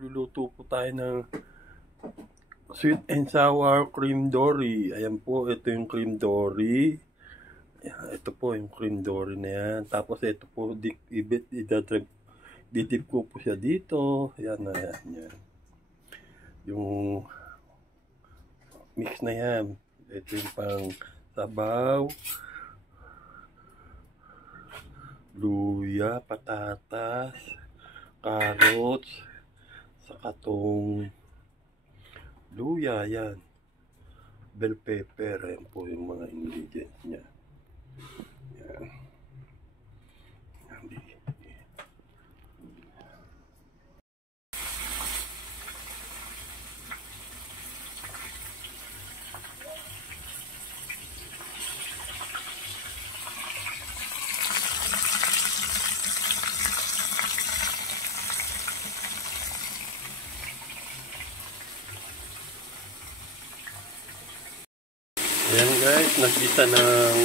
Magluluto po tayo ng sweet and sour cream dory. Ayan po, ito yung cream dory. Ayan, ito po yung cream dory na yan. Tapos ito po, didip ko po siya dito. Ayan, ayan, yan. Yung mix na yan. Ito yung pang sabaw. Luya, patatas, carrots, saka tong luya, yan. Bell pepper, yan po yung mga ingredients niya. Yan. Ayan guys, nagkita ng